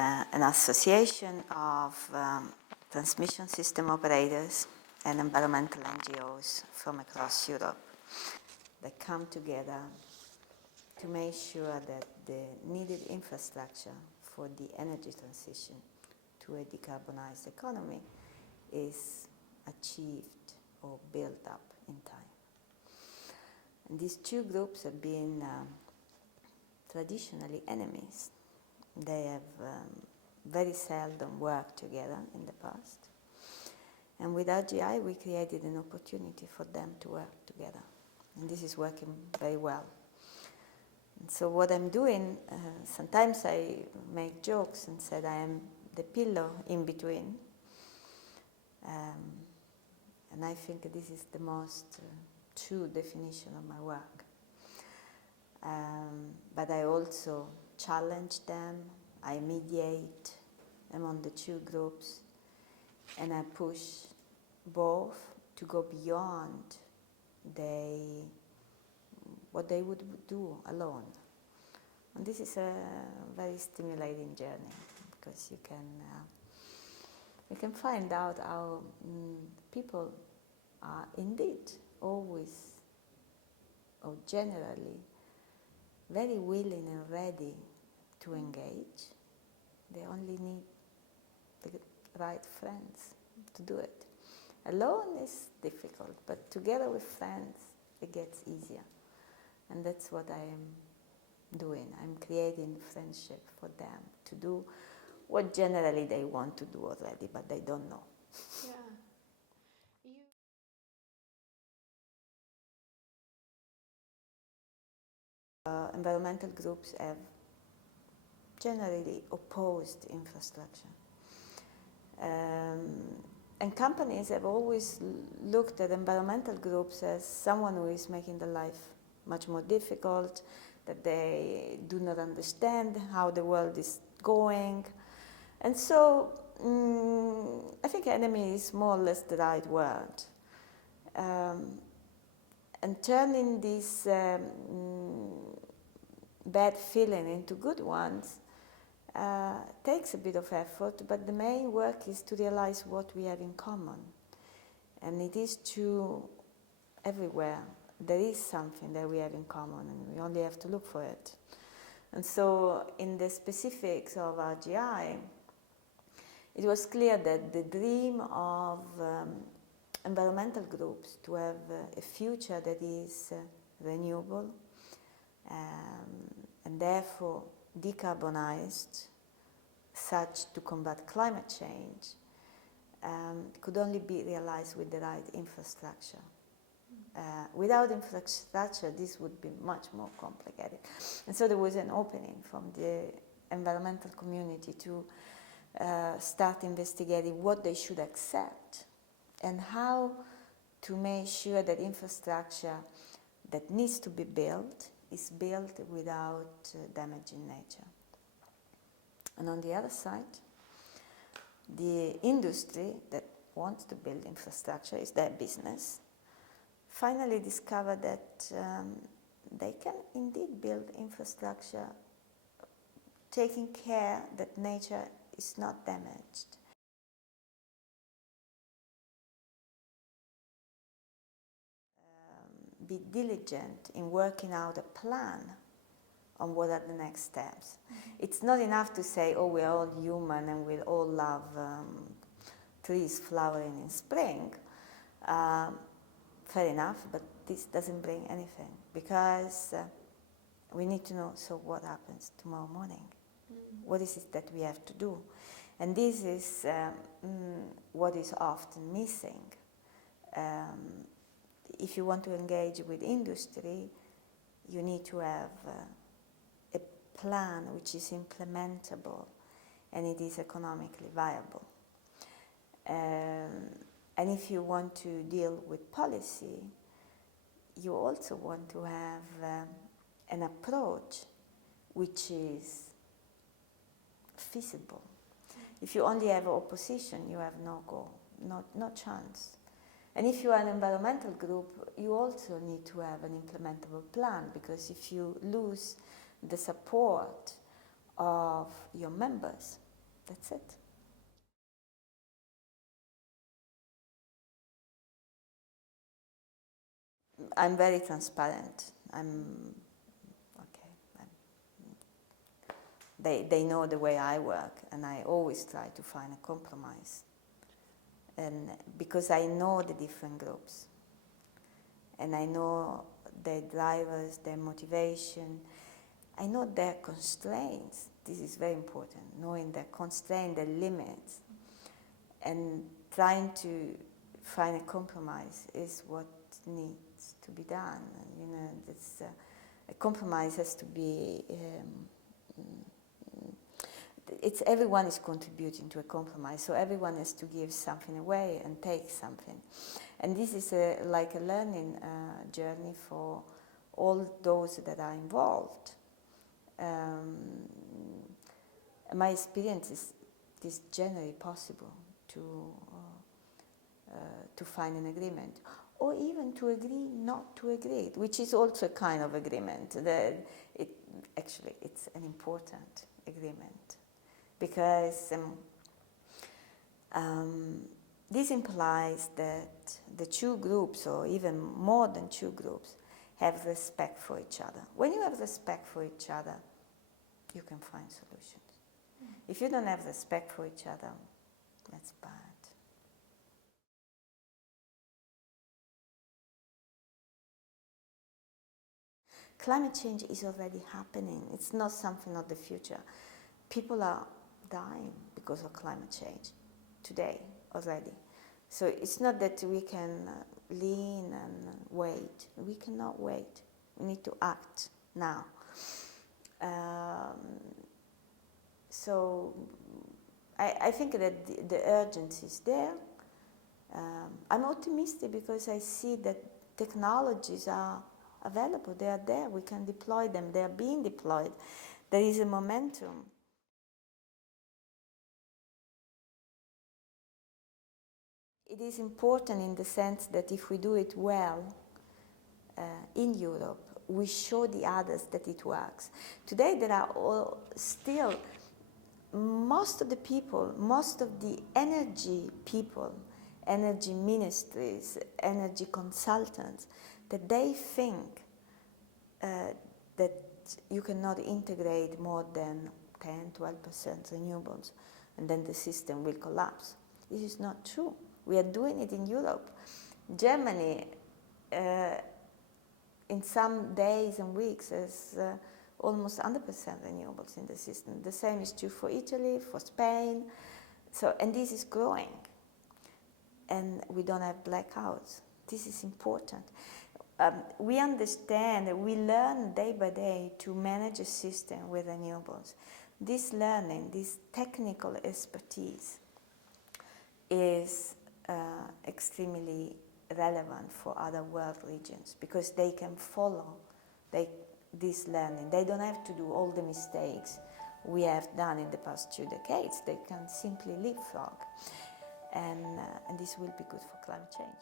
an association of transmission system operators and environmental NGOs from across Europe that come together to make sure that the needed infrastructure for the energy transition to a decarbonized economy is achieved or built up in time. And these two groups have been traditionally enemies. They have very seldom worked together in the past. And with RGI, we created an opportunity for them to work together. And this is working very well. And so what I'm doing, sometimes I make jokes and said I am the pillow in between. And I think this is the most true definition of my work. But I also challenge them, I mediate among the two groups, and I push both to go beyond what they would do alone. And this is a very stimulating journey, because you can find out how people are indeed always, or generally, very willing and ready to engage. They only need the right friends to do it. Alone is difficult, but together with friends, it gets easier. And that's what I am doing. I'm creating friendship for them to do what generally they want to do already, but they don't know. Yeah. Environmental groups have generally opposed infrastructure. And companies have always looked at environmental groups as someone who is making their life much more difficult, that they do not understand how the world is going. And so I think enemy is more or less the right word. And turning this bad feeling into good ones takes a bit of effort, but the main work is to realize what we have in common. And it is true everywhere. There is something that we have in common, and we only have to look for it. And so in the specifics of RGI, it was clear that the dream of environmental groups to have a future that is renewable and therefore decarbonized, such to combat climate change, could only be realized with the right infrastructure. Without infrastructure, this would be much more complicated. And so there was an opening from the environmental community to start investigating what they should accept and how to make sure that infrastructure that needs to be built is built without damaging nature. And on the other side, the industry that wants to build infrastructure, is their business, finally discovered that they can indeed build infrastructure taking care that nature is not damaged. Be diligent in working out a plan on what are the next steps. It's not enough to say, oh, we're all human and we all love trees flowering in spring. Fair enough, but this doesn't bring anything, because we need to know, so what happens tomorrow morning? What is it that we have to do? And this is what is often missing. If you want to engage with industry, you need to have a plan which is implementable and it is economically viable. And if you want to deal with policy, you also want to have an approach which is feasible. If you only have opposition, you have no goal, no chance. And if you are an environmental group, you also need to have an implementable plan, because if you lose the support of your members, that's it. I'm very transparent. They know the way I work, and I always try to find a compromise. And because I know the different groups, and I know their drivers, their motivation, I know their constraints. This is very important, knowing their constraints, their limits, and trying to find a compromise is what needs to be done. And, a compromise has to be. Everyone is contributing to a compromise, so everyone has to give something away and take something. And this is like a learning journey for all those that are involved. My experience is this generally possible to find an agreement, or even to agree not to agree, which is also a kind of agreement. Actually, it's an important agreement. Because this implies that the two groups, or even more than two groups, have respect for each other. When you have respect for each other, you can find solutions. If you don't have respect for each other, that's bad. Climate change is already happening. It's not something of the future. People are dying because of climate change today already. So it's not that we can lean and wait. We cannot wait. We need to act now. So I think that the urgency is there. I'm optimistic because I see that technologies are available. They are there. We can deploy them. They are being deployed. There is a momentum. It is important in the sense that if we do it well in Europe, we show the others that it works. Today there are still most of the people, most of the energy people, energy ministries, energy consultants, that they think that you cannot integrate more than 10-12% renewables and then the system will collapse. This is not true. We are doing it in Europe. Germany, in some days and weeks, has almost 100% renewables in the system. The same is true for Italy, for Spain. And this is growing. And we don't have blackouts. This is important. We understand, we learn day by day to manage a system with renewables. This learning, this technical expertise is extremely relevant for other world regions because they can follow this learning. They don't have to do all the mistakes we have done in the past 2 decades. They can simply leapfrog, and this will be good for climate change.